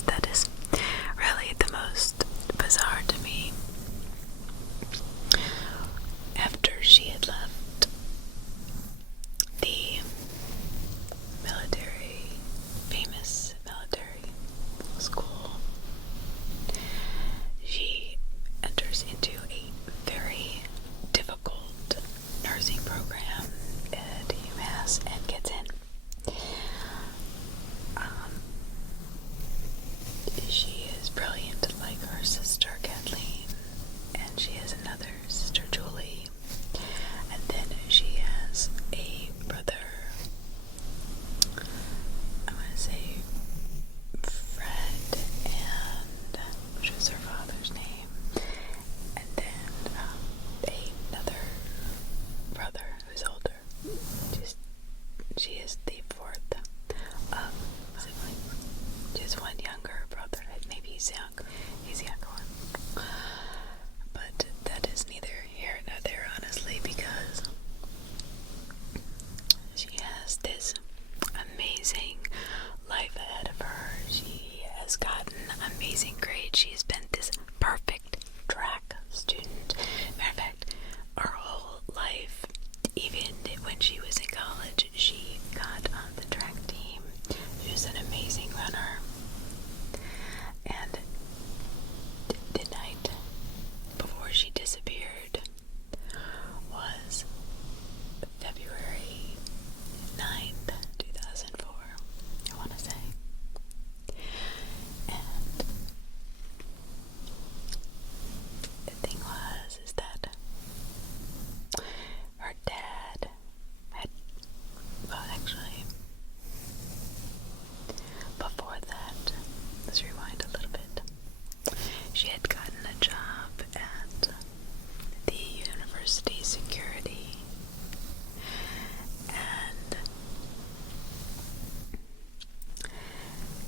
that is really the most bizarre to me. After she had left the famous military school, she enters into a very difficult nursing program at UMass and gets in. She is brilliant like her sister Kathleen, and she has another sister Julie, and then she has a brother, I'm going to say Fred, and which was her father's name, and then another brother who's older. She is the fourth sibling. She has one younger brother. Maybe he's young. He's the younger one. But that is neither here nor there, honestly, because she has this amazing life ahead of her. She has gotten amazing grades. She's been this perfect track student. Matter of fact, her whole life, even when she was in college, she got on the track team. She was an amazing runner. And the night before she disappeared was February 9th, 2004, I want to say. And the thing is that her dad had, well, actually, before that, let's rewind a little bit. She had gotten a job at the university security, and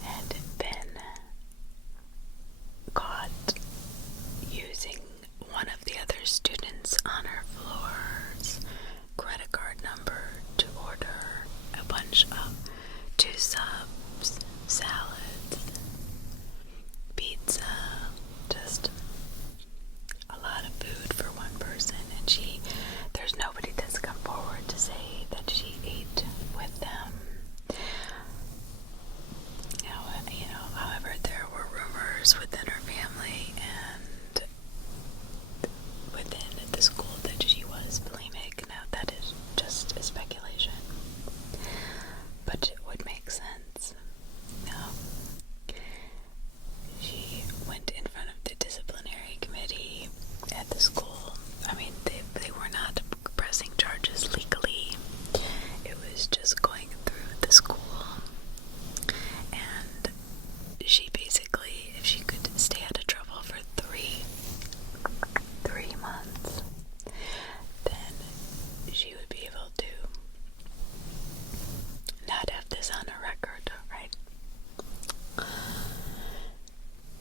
had been caught using one of the other students on her floor's credit card number to order a bunch of 2 subs, salads, pizza, just a lot of food for one person, and there's nobody that's come forward to say that she ate with them. However, there were rumors within her family and within the school that she was bulimic. Now, that is just a speculation, but it would make sense. She went in front of the disciplinary committee at the school. I mean, they were not pressing charges legally. It was just going through the school. And she basically, if she could stay out of trouble for three months, then she would be able to not have this on her record, right?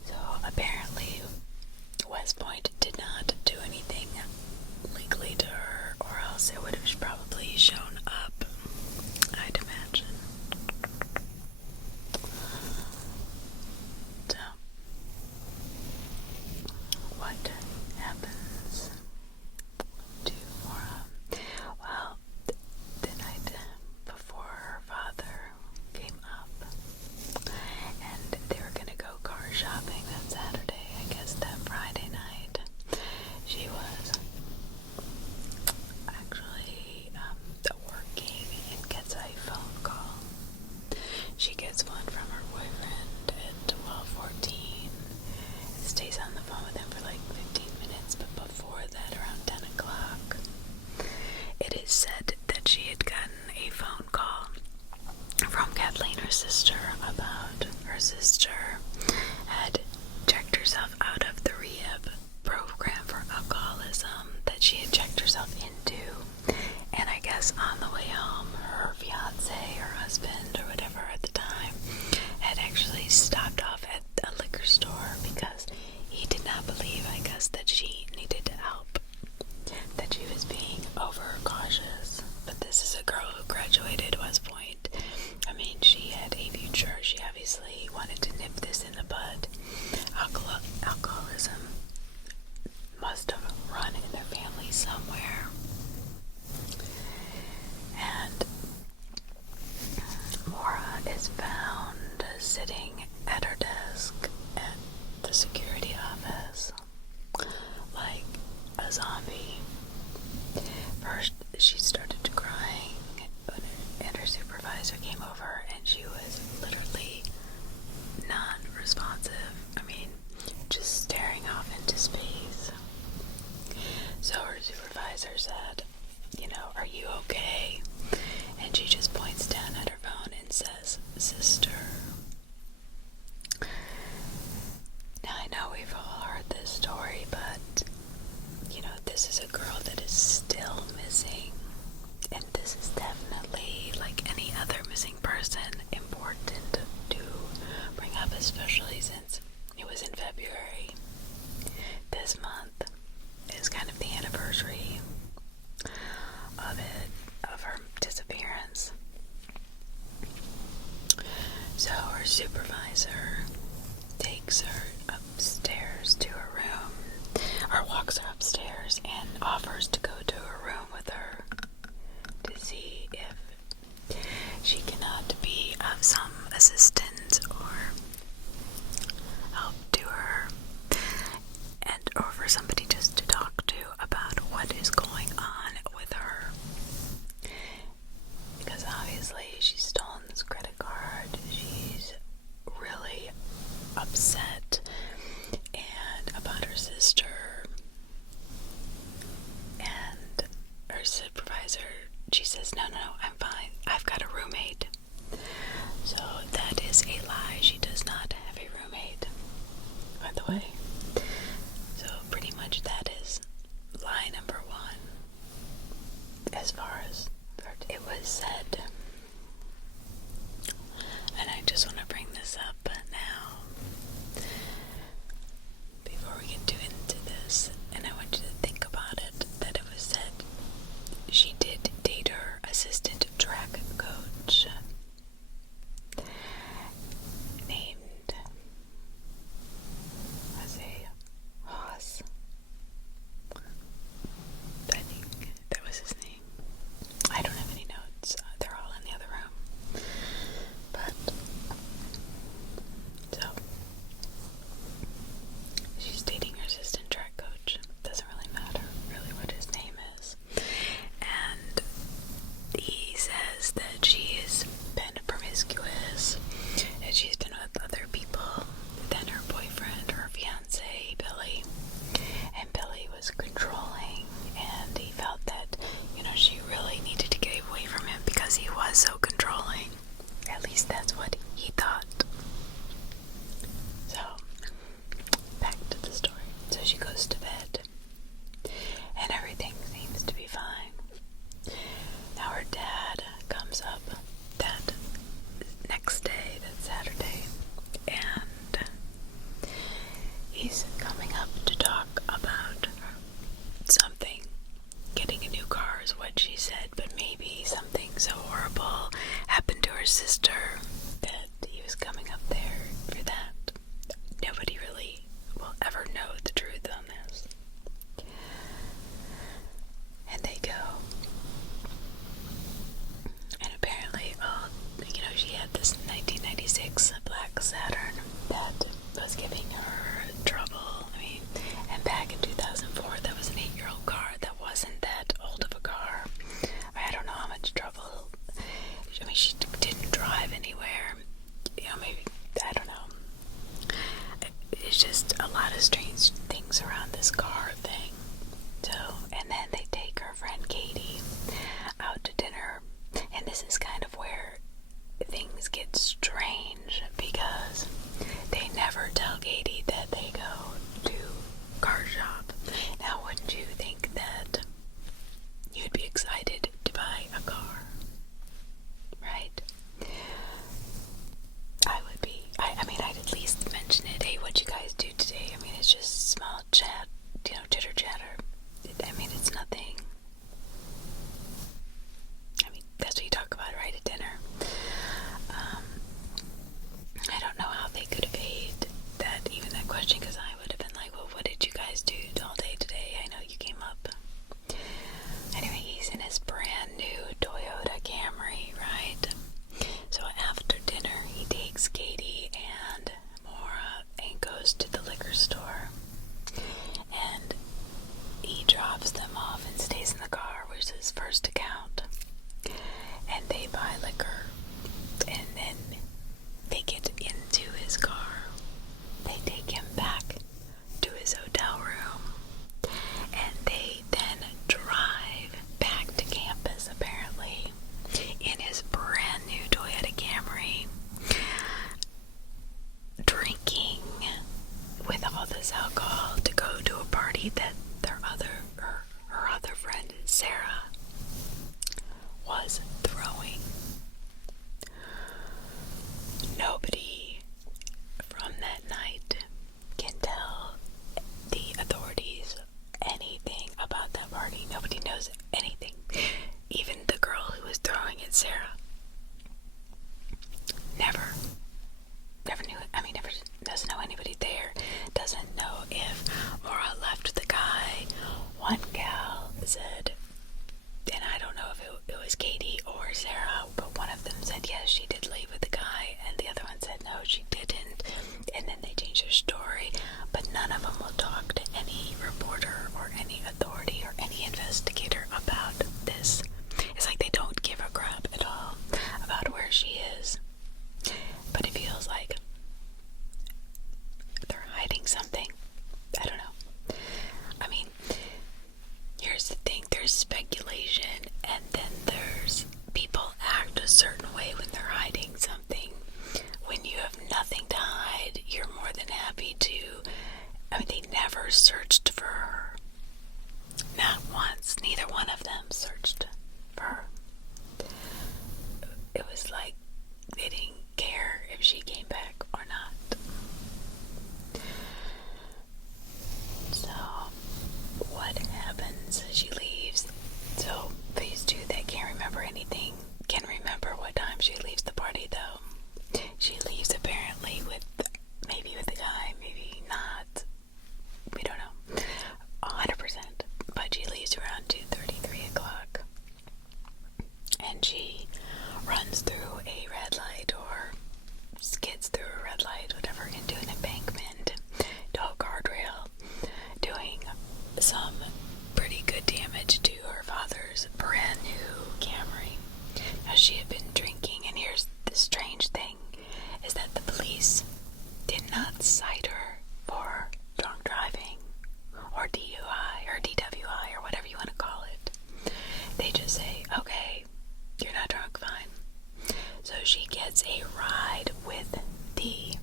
So apparently West Point did not do anything legally to her, or else it would have probably shown up, I'd imagine. So, what happens to Mora? Well, the night before her father came up, and they were gonna go car shopping that Saturday, I guess that Friday night, she was actually working and gets a phone call. She gets one from her boyfriend at 12:14, stays on the phone with him for like 15 minutes, but before that, around 10 o'clock, it is said that she had gotten a phone call from Kathleen, her sister, about her sister had checked herself out of the rehab program for alcoholism that she had checked herself into, and I guess on the way home, her fiance, her husband, or whatever at the time, had actually stopped off at a liquor store because he did not believe, I guess, that she needed help, that she was being overcautious. But this is a girl who graduated West Point. I mean, she had a future. She obviously this is a girl that is still missing. And this is definitely, like any other missing person, important to bring up, especially since it was in February. This month is kind of the anniversary of her disappearance. So her supervisor takes her upstairs to her room, or walks her upstairs and offers to go to her room with her to see if she cannot be of some assistance or help to her, and or for somebody just to talk to about what is going on with her. Because obviously she's stolen this credit card. She's really upset and about her sister, and her supervisor, she says, no, I'm fine, I've got a roommate. So that is a lie. She does not have a roommate, by the way. So pretty much that is lie number one. As far as it was said, and I just want to bring this up now before we get too into this, and I want you to think about it, that it was said she did date her assistant track coach named, let's say, Haas. I think that was his name. I don't have any notes. They're all in the other room. But, so, she's dating her assistant track coach. Doesn't really matter, really, what his name is. And he says that she has been promiscuous, and she's been with other people than her boyfriend or her fiancé, Billy. And Billy was controlling, and he felt that, she really needed to get away from him because he was so controlling. At least that's what he thought. So, back to the story. So she goes to bed, and everything seems to be fine. Now her dad comes up that next day, that Saturday, and he's coming up to talk about something. Getting a new car is what she said, but maybe something so horrible happened to her sister that he was coming up there for that. Nobody really will ever know the truth on this. And they go. And apparently, she had this 1996 black Saturn that was giving her trouble. And back in 2004, that was an 8-year-old car. That wasn't that old of a car. I don't know how much trouble. She didn't drive anywhere. Maybe, I don't know. It's just a lot of strange things around this car thing. So, and then they take her friend Katie out to dinner. And this is kind of where things get strange, because they never tell Katie that they go to car shop. Now, wouldn't you think that you'd be excited to buy a car? Right? I would be. I'd at least mention it. Hey, what'd you guys do today? It's just small chat, chitter chatter. It's nothing. That's what you talk about, right, at dinner. I don't know how they could evade that question, because I would have been like, well, what did you guys do all day today? I know you came up. Anyway, he's in his brand new Toyota Camry, right? So after dinner, he takes Katie and Mora and goes to the liquor store. And he drops them off and stays in the car, which is his first account. And they buy liquor. And then they get into his car. They take him back to his hotel room. And they then drive back to campus, apparently, in his brand new Toyota Camry, drinking with all this alcohol to go to a party that her searched for her. Not once. Neither one of them searched for her. It was like they didn't care if she came back or not. So, what happens? She leaves. So, phase 2 that can't remember anything can remember what time she leaves the party, though. She leaves apparently maybe with the guy, maybe not. We don't know. 100%. But she leaves around 2:30, 3 o'clock. And she runs through a red light or skids through a red light, whatever, into an embankment, to a guardrail, doing some pretty good damage to her father's brand new Camry. Now, she had been drinking, and here's the strange thing, is that the police did not cite her for drunk driving or DUI or DWI or whatever you want to call it. They just say, okay, you're not drunk, fine. So she gets a ride with the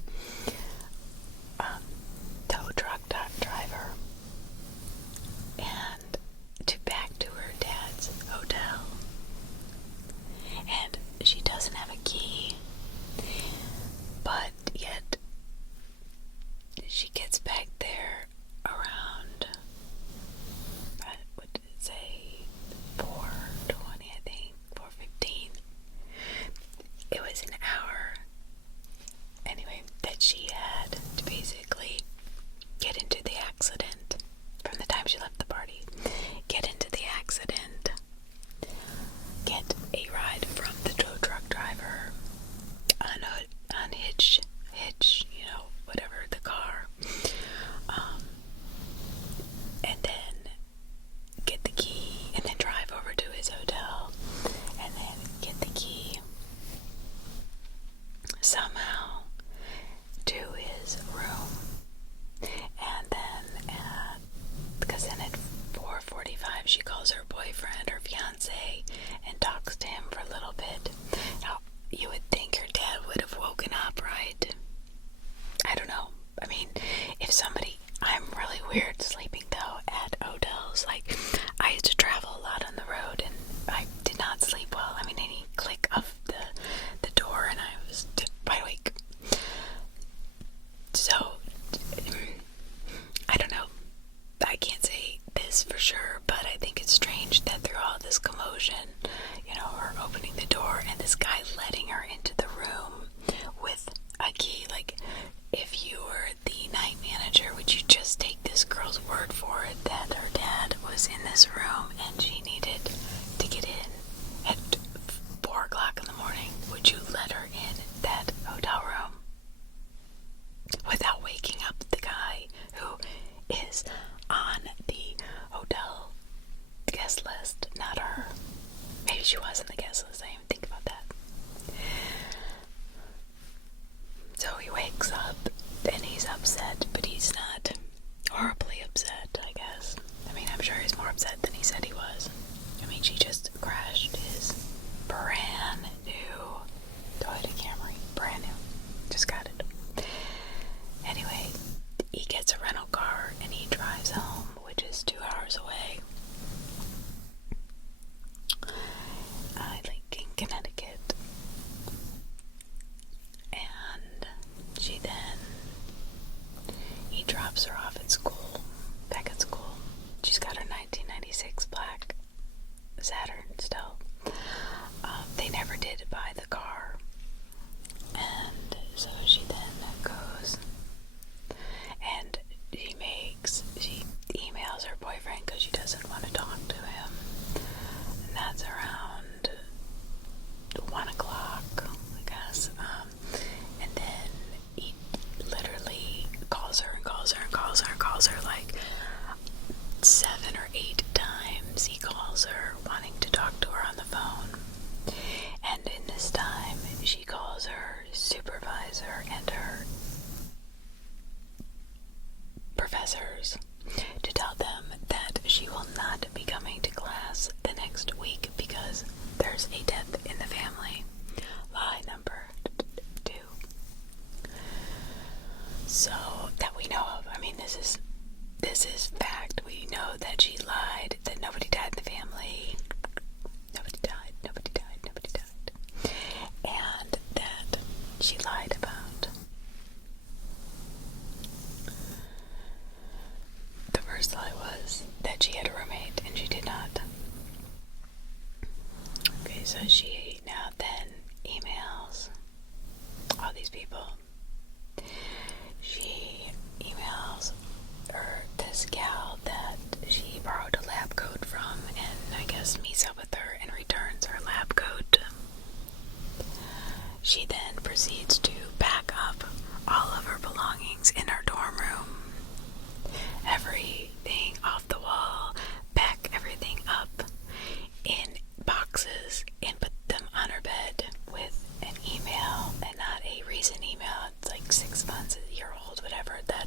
tow truck driver and back to her dad's hotel. And she doesn't have a key, but yet she gets back there around, what did it say, 4:20, I think, 4:15. It was an hour, anyway, that she had to basically get into the accident from the time she left the party. Get into the accident, get a ride from the tow truck driver, unhitch, whatever, the car, and then get the key, and then drive over to his hotel, and then get the key somehow to his room, and then because then at 4:45 she calls her boyfriend or fiance and talks to him for a little bit. Now, you would think her dad would have woken up, right? I don't know. I mean, I'm really weird sleeping though at hotels. Like, I used to travel a lot on the road and I did not sleep well. I mean, any click of the door and I was wide awake. So, I don't know. I can't say this for sure, but I think it's strange that through all this commotion, her opening the door and this guy letting her into the room with a key. Like, if you were the night manager, would you just take this girl's word for it that her dad was in this room and she needed to get in at 4 o'clock in the morning? Would you let her in that hotel room without waking up the guy who is on the hotel guest list, not her? Maybe she was on the guest list. I didn't even think about that. So he wakes up and he's upset, but he's not horribly upset, I guess. I mean, I'm sure he's more upset than he said he was. I mean, she just crashed his brand new Toyota Camry. Brand new. Just got it. Anyway, he gets a rental car and he drives home, which is 2 hours away. I think in Connecticut. And he drops her off at school, back at school. She's got her 1996 black Saturn still. They never did buy the car. And so she then goes and she emails her boyfriend because she doesn't want to talk to him. And that's around 1 o'clock, I guess. And then he literally calls her and calls her and calls her and calls her like 7 or 8 times. He calls her wanting to talk to her on the phone. And in this time, she calls her supervisor and her professors to tell them that she will not be coming to class the next week because there's a death in the family. Lie number 2. So, that we know of. I mean, this is this is fact. We know that she lied, that nobody died in the family. Nobody died. And that she lied about. The first lie was that she had a roommate, and she did not. Okay, so she now then emails all these people. She emails this gal that she borrowed a lab coat from, and I guess meets up with her and returns her lab coat. She then proceeds to pack up all of her belongings in her dorm room. Everything off the wall, pack everything up in boxes and put them on her bed with an email, and not a recent email, it's like 6 months, a year old, whatever, that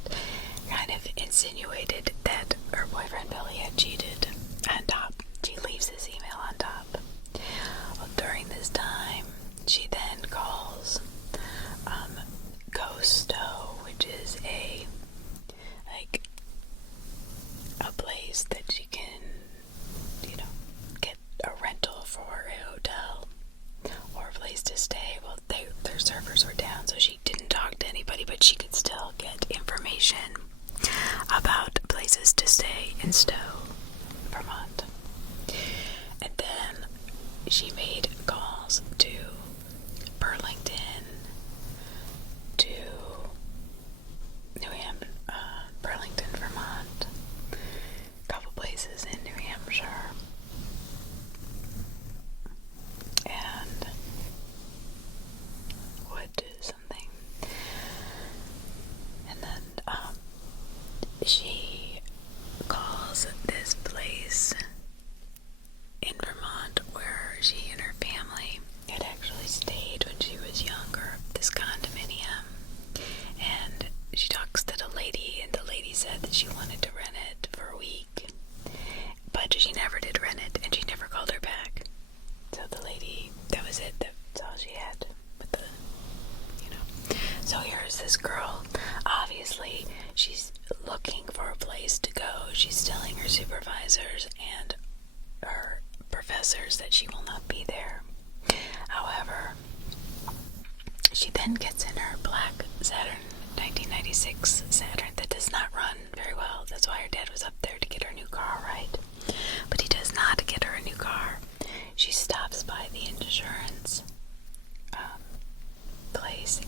kind of insinuated that her boyfriend Billy had cheated on top. She leaves this email on top. Well, during this time, she then calls Costo, which is a place that she can, get a rental for a hotel or a place to stay. Well, their servers were down, so she didn't talk to anybody, but she could still get information about places to stay in Stowe, Vermont. And then she made calls to Burlington, to Burlington, Vermont, a couple places in New Hampshire, and something. And then she calls this place in Vermont where she and her family had actually stayed when she was younger, this condominium. And she talks to the lady, and the lady said that she wanted to rent it for a week, but she never did rent it, and she never called her back. So the lady, that was it, that's all she had with the, So here's this girl, obviously she's looking for a place to go. She's telling her supervisors and her professors that she will not be there. However, she then gets in her black Saturn, 1996 Saturn, that does not run very well. That's why her dad was up there to get her a new car, right? But he does not get her a new car. She stops by the insurance place,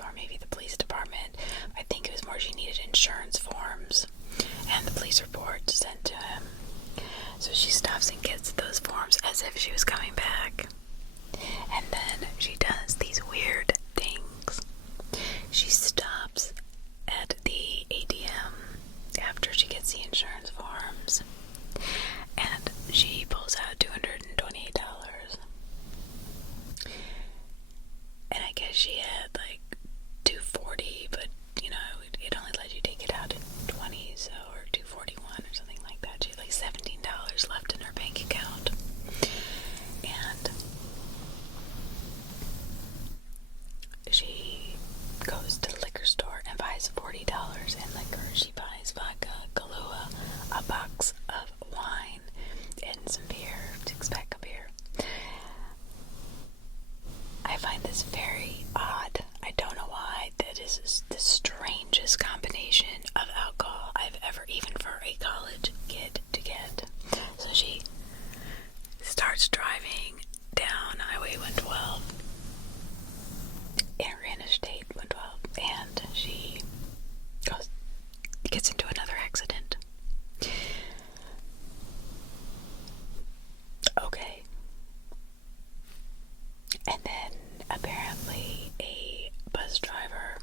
or maybe the police department. I think it was more she needed insurance forms and the police report sent to him. So she stops and gets those forms as if she was coming back. And then she does these weird things. She stops at the ATM after she gets the insurance forms, and she pulls out $228. And I guess she had like $240, but it only let you take it out in 20s, or $241 or something like that. She had like $17 left in her bank account. And she goes to the liquor store and buys $40 in liquor. She buys vodka, Kahlua, a box of wine, and some beer, 6-pack of beer. I find this very odd. I don't know why. That is the strangest combination of alcohol I've ever, even for a college kid, to get. So she starts driving down Highway 112, Interstate 112, and she gets into another accident. Okay. And then apparently a bus driver,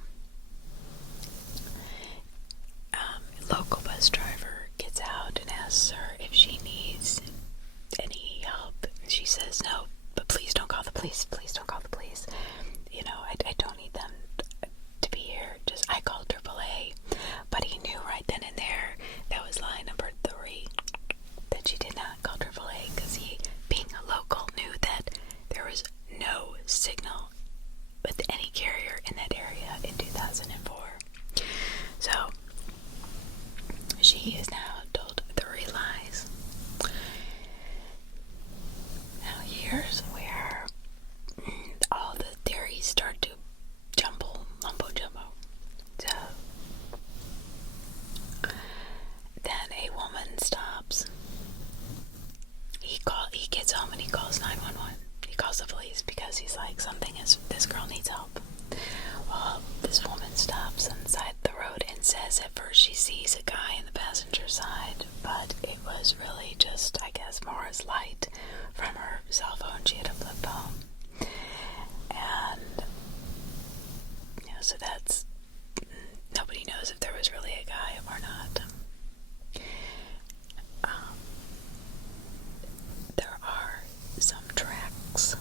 local bus driver, gets out and asks her if she needs any help. And she says, no, but please don't call the police. Please don't call the police. I don't need them to be here. I called AAA. But he knew right then and there like this girl needs help. Well, this woman stops on the side of the road and says at first she sees a guy in the passenger side, but it was really just, I guess, Mora's light from her cell phone. She had a flip phone. And, so that's, nobody knows if there was really a guy or not. There are some tracks,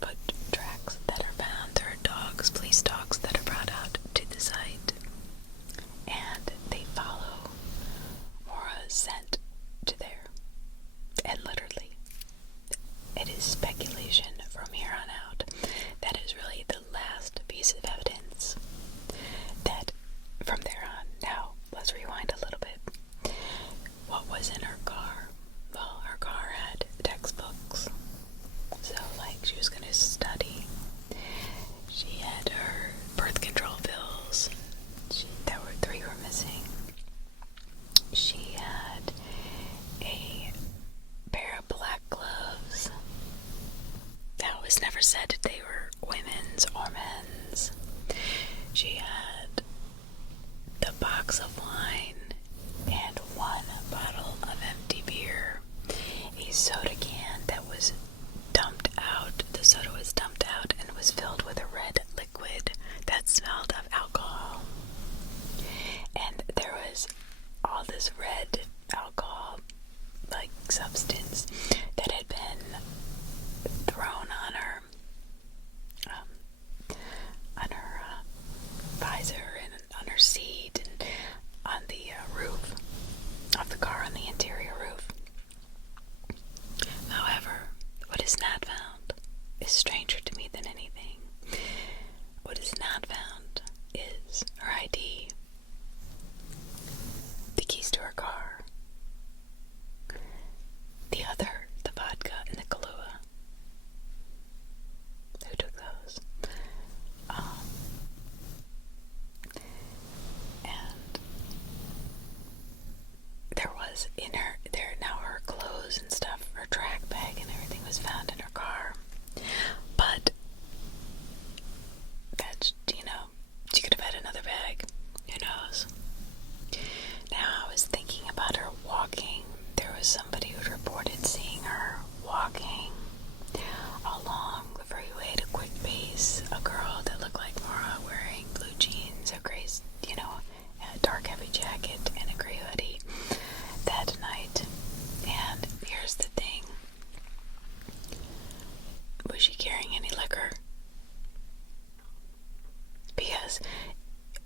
foot tracks that are found. There are dogs, police dogs, that are brought out to the site, and they follow Mora's scent to there. And literally, it is speculation from here on out that is really the last piece of evidence that from there on. Now, let's rewind a little bit. What was in her car? Well, her car had textbooks. So, she was going to study. She had her birth control pills. Three were missing. She had a pair of black gloves. Now, it was never said that they were women's or men's. She had the box of wine and one bottle of empty beer, a soda can that was dumped out. The soda was dumped out and was filled with a red liquid that smelled of alcohol. And there was all this red alcohol, substance, that had been thrown on her visor and on her seat and on the roof of the car, on the interior roof. However, what is not found is stranger to me than anything. What is not found is her ID, the keys to her car, the vodka and the Kahlua. Who took those? And there was now her clothes and stuff, her track bag and everything was found in her car. But that's, she could have had another bag. Who knows? Now, I was thinking about her walking. There was somebody who reported seeing her walking along the freeway at a quick pace. A girl that looked like Mora, wearing blue jeans, a gray, a dark heavy jacket, and a gray hoodie that night. And here's the thing. Was she carrying any liquor? Because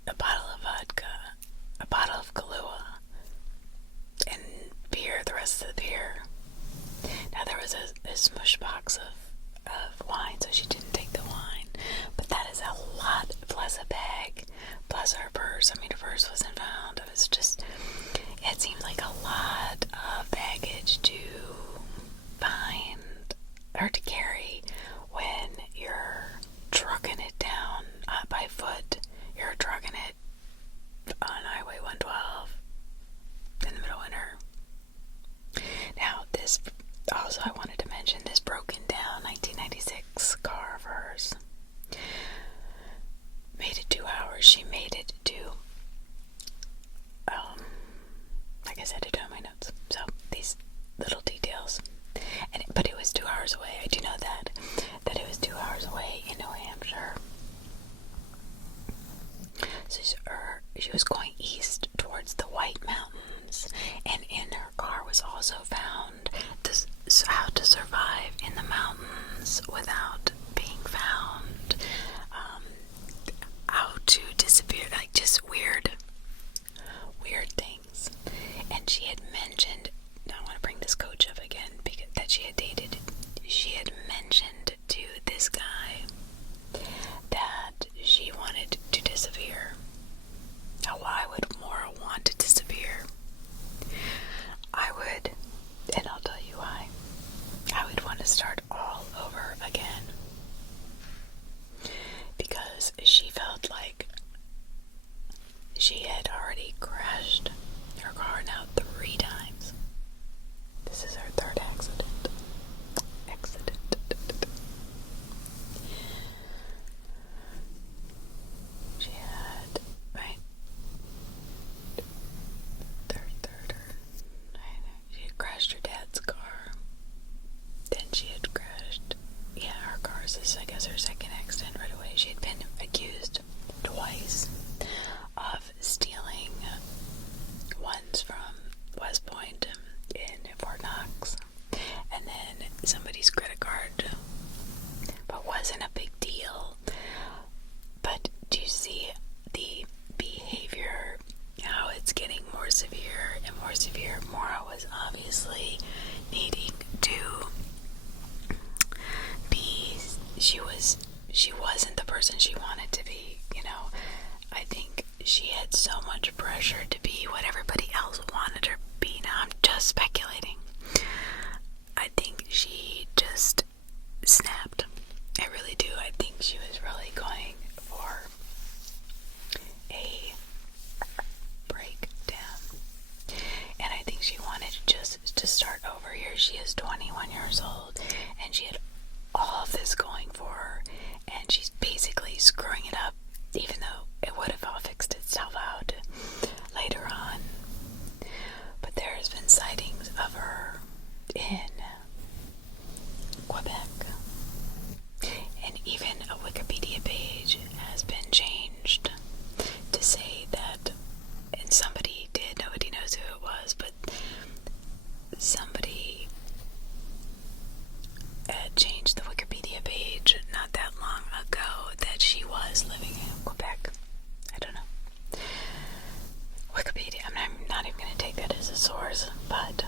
a bottle of vodka, a bottle of Kahlua, and beer, the rest of the beer. Now, there was a smush box of wine, so she didn't take the wine. But that is a lot, plus a bag, plus her purse. I mean, her purse wasn't found. It seemed like a lot of baggage to find or to carry when you're trucking it down by foot. You're trucking it on Highway 112 in the middle of winter. Now, this also, I wanted to mention this broken down 1996 car of hers. Made it 2 hours. She made it to, like I said, I do have my notes. So, these little details. But it was 2 hours away. I do know that it was 2 hours away in New Hampshire. So she was going east towards the White Mountains, and in her car was also found how to survive in the mountains without being found, how to disappear, just weird things. And she had mentioned, now I want to bring this coach up again, because that she had dated, she had mentioned to this guy that she wanted to disappear. Now, why would Mora want to disappear? I would, and I'll tell you why. I would want to start all over again. Because she felt like she had already crashed her car now 3 times. This is her 3rd accident. obviously needing to be, she wasn't the person she wanted to be, you know. I think she had so much pressure to be what everybody else wanted her to be. Now I'm just speculating. I think she just snapped. I really do. I think she was really going for a breakdown. And I think she wanted just to start over here. She is 21 years old and she had all of this going for her. And she's basically screwing it up, even though it would have all fixed itself out later on. But there has been sightings of her in Quebec. And even a Wikipedia page has been changed to say that, and somebody did, nobody knows who it was, but somebody had changed the Wikipedia page not that long ago that she was living in Quebec. I don't know. Wikipedia, I'm not even going to take that as a source, but,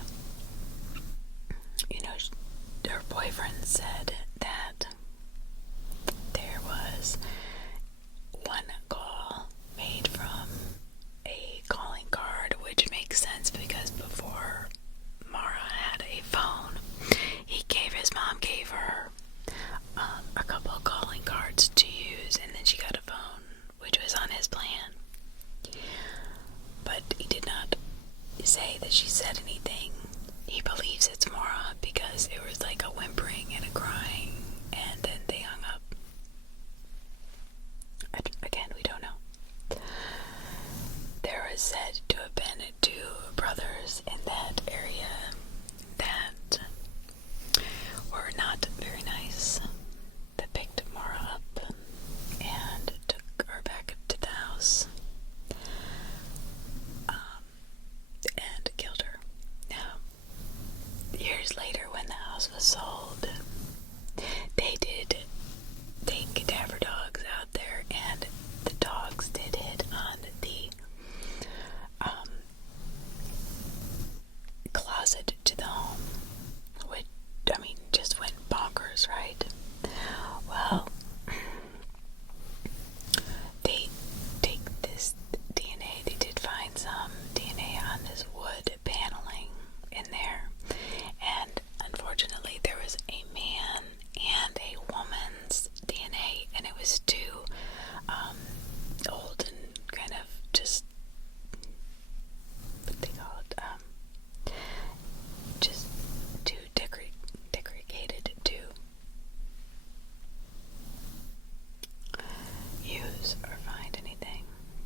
you know, her boyfriend said that there was one call made from a calling card, which makes sense because before Mara had a phone, his mom gave her a couple of calling cards to use, and then she got a phone, which was on his plan. But he did not say that she said anything. He believes it's Mora because it was like a whimpering and a crying, and then they hung up. Again, we don't know. There was said to have been two brothers in that area that were not very nice, that picked Mora up and took her back to the house and killed her. Now, years later, when the house was sold, they did take cadaver dogs out there, and the dogs did hit on the closet to the home, which, I mean, just went bonkers, right? Well, they take this DNA. They did find some DNA on this wood paneling in there, and unfortunately there was a man and a woman's DNA, and it was too old and kind of just, what they call it, just too degraded to use or find anything.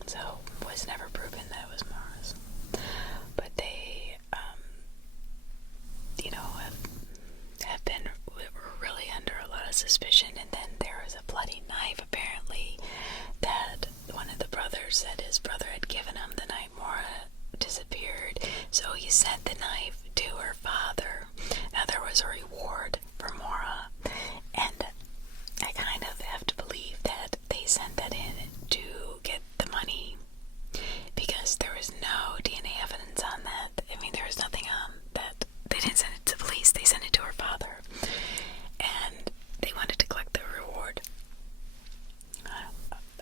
So it was never proven that it was Mara's. But they, you know, have been really under a lot of suspicion. And then there was a bloody knife, apparently, that one of the brothers said his brother had given him the night Mora disappeared. So he sent the knife to her father. Now there was a reward for Mora, and I kind of have to believe that they sent that in to get the money, because there was no DNA evidence on that. I mean, there was nothing on that. They didn't send it to the police, they sent it to her father, and they wanted to collect the reward.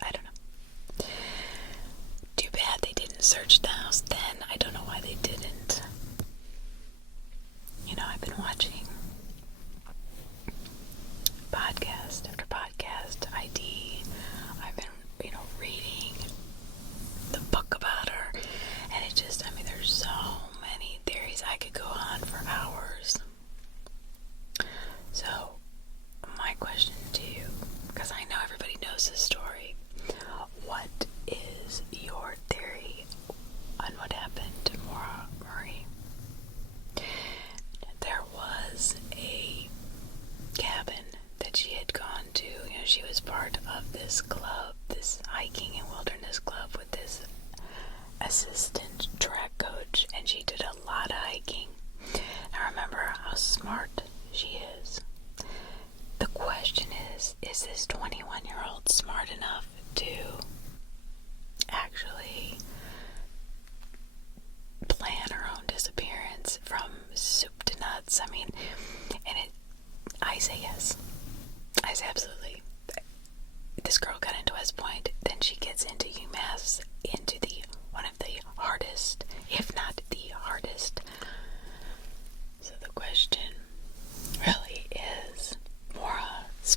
I don't know. Too bad they didn't search the house then. I don't know why they didn't. You know, I've been watching podcast after podcast, ID. I've been, you know, reading the book about her, and it just, I mean, there's so many theories. I could go on for hours. So, my question to you, because I know everybody knows this story, what is your theory on what happened to Mora Murray? There was a cabin that she had gone to. You know, she was part of this club, this hiking and wilderness club with this assistant track coach, and she did a lot of hiking. Now remember how smart she is. The question is this 21-year-old smart enough to actually plan her own disappearance from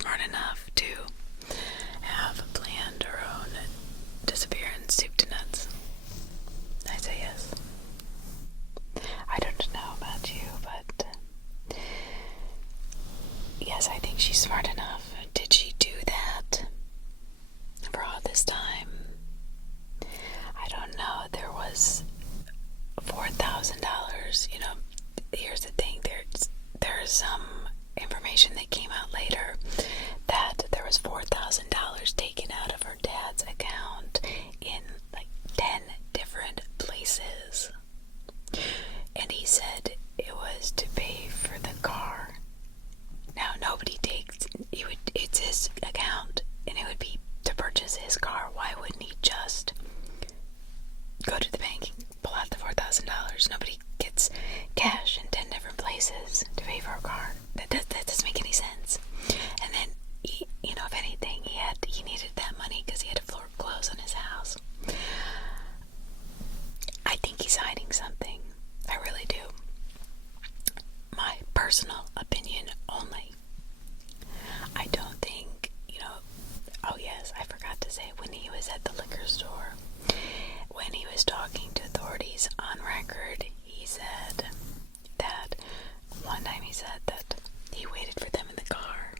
smart enough to have planned her own disappearance, soup to nuts? I say yes. I don't know about you, but yes, I think she's smart enough. Did she do that for all this time? I don't know. There was $4,000. You know, here's the thing. There's some information that came out later that there was $4,000 taken out of her dad's account in like 10 different places. And he said it was to pay for the car. Now, nobody takes, it's his account, and it would be to purchase his car. Why wouldn't he just go to the bank and pull out the $4,000? Nobody gets cash in 10 different places to pay for a car. That doesn't make any sense. And then, you know, if anything, he needed that money because he had to foreclose on his house. I think he's hiding something. I really do. My personal opinion only. I don't think, you know, oh yes, I forgot to say, when he was at the liquor store, when he was talking to authorities on record, he said that one time he said that he waited for them in the car,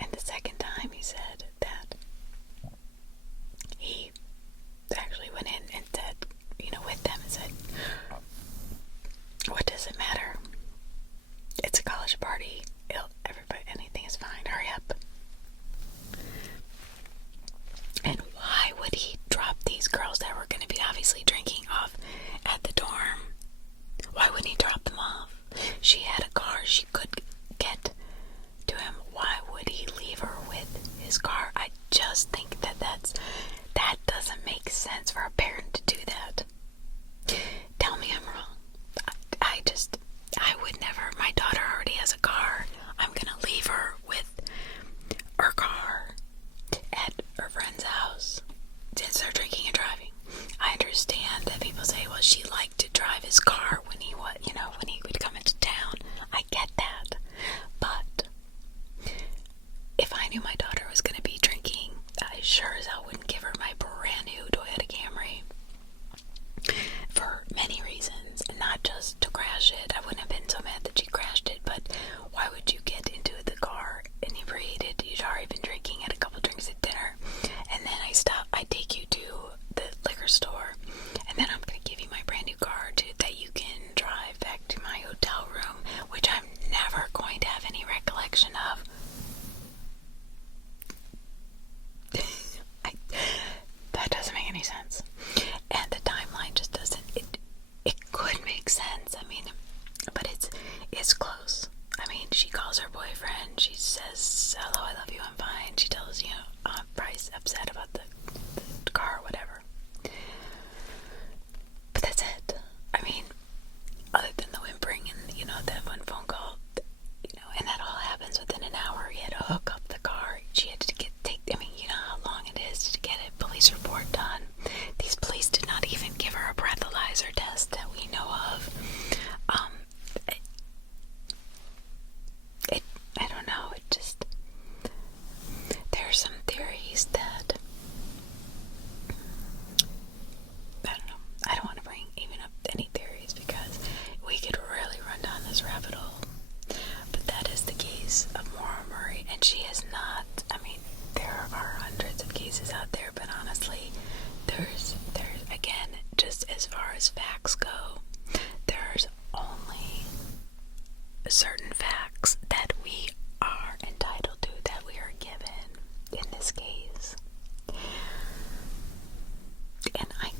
and the second time he said that he actually went in and said, you know, with them and said, what does it matter? It's a college party. Everybody, anything is fine. Hurry up. And why would he drop these girls that were going to be obviously drinking off at the dorm? Why wouldn't he drop them off? She had a car. She could get to him. Why would he leave her with his car? I just think that doesn't make sense for a parent to do that. Tell me I'm wrong. I would never. My daughter already has a car. I'm gonna leave her with her car at her friend's house since they're drinking and driving. I understand that people say, well, she liked to drive his car when he would come into town. I get that. But if I knew my daughter was gonna be drinking, I sure as hell wouldn't give her my brand new Toyota Camry. For many reasons, and not just to crash it. I wouldn't have been so mad that she crashed it, but why would you get into the car inebriated? You'd already been drinking, had a couple drinks at dinner, and then I take you to the liquor store, and then I'm going to give you my brand new car that you can drive back to my hotel room, which I'm never going to have any recollection of. That doesn't make any sense. And the timeline just doesn't, it could make sense. I mean, but it's close. I mean, she calls her boyfriend, she says, hello, I love you, I'm fine. She tells, you know, I'm probably upset about the car or whatever. But that's it. I mean, other than the whimpering and, you know, that one phone call, you know, and that all happens within an hour. He had to hook up the car. She had to I mean, you know how long it is to get a police report done. These police did not even give her a breathalyzer test that we know of. I don't know, it just, there are some theories that, I don't know, I don't want to bring even up any theories because we could really run down this rabbit hole, but that is the case of Mora Murray, and she is not, I mean, there are hundreds of cases out there, but honestly, there's again, just as far as facts go, there's only certain facts that we are entitled to, that we are given in this case. And I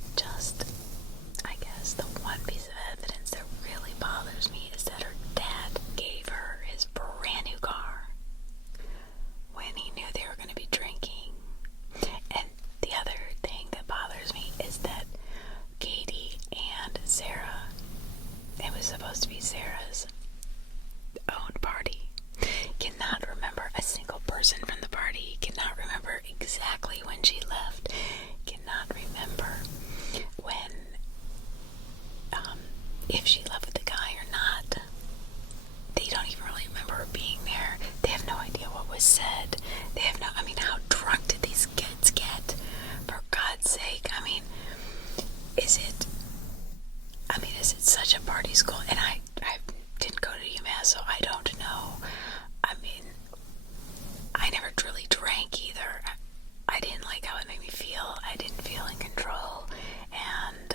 guess the one piece of evidence that really bothers me is that her dad gave her his brand new car when he knew they were going to be drinking. And the other thing that bothers me is that Katie and Sarah mean, is it such a party school? And I didn't go to UMass, so I don't know. I mean, I never really drank either. I didn't like how it made me feel. I didn't feel in control. And,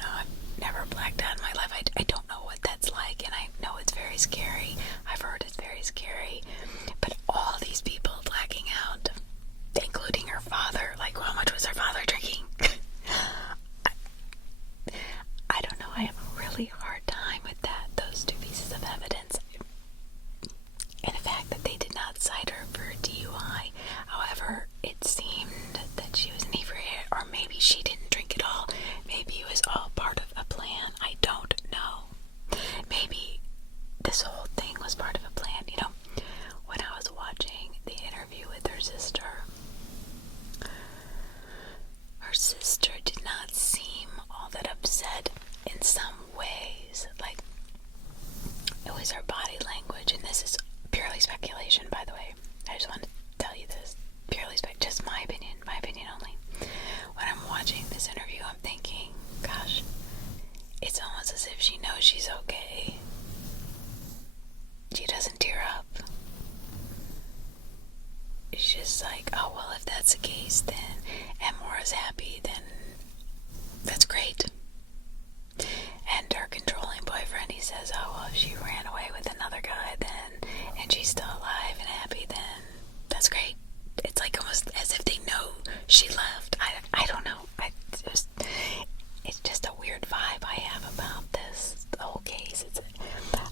I've never blacked out in my life. I don't know what that's like, and I know it's very scary. I've heard it's very scary. But all these people blacking out, including her father, like, how much was her father drinking? I don't know. I have a really hard time with those two pieces of evidence. And the fact that they did not cite her for DUI. However, it seemed that she was inebriated, or maybe she didn't drink at all. Maybe it was all part of a plan. I don't know. Maybe this whole thing was part of a plan. When I was watching the interview with her sister did not seem all that upset in some ways. Like, it was her body language, and this is purely speculation, by the way. I just want to tell you this. Purely just my opinion only. When I'm watching this interview, I'm thinking, gosh, it's almost as if she knows she's okay. She doesn't tear up. She's just like, oh, well, if that's the case, then, and Mora's happy, then that's great. And her controlling boyfriend, he says, oh, well, if she ran away with another guy, then, and she's still alive and happy, then that's great. It's like almost as if they know she left. I don't know. It's just a weird vibe I have about this whole case.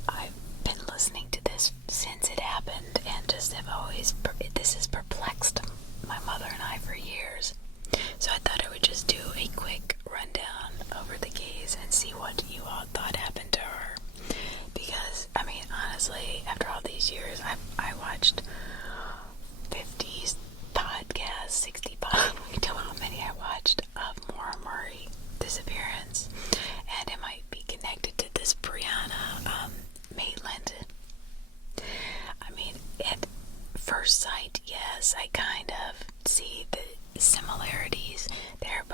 I've been listening to this since it happened, and just have always, this has perplexed my mother and I for years. So I thought I would just do a quick rundown over the case and see what you all thought happened to her. Because, I mean, honestly, after all these years, I watched 50 podcasts, 60 podcasts, I don't know how many I watched, of Mora Murray, Disappearance. And it might be connected to this Brianna Maitland. I mean, at first sight, yes, I kind of see the similarities. They're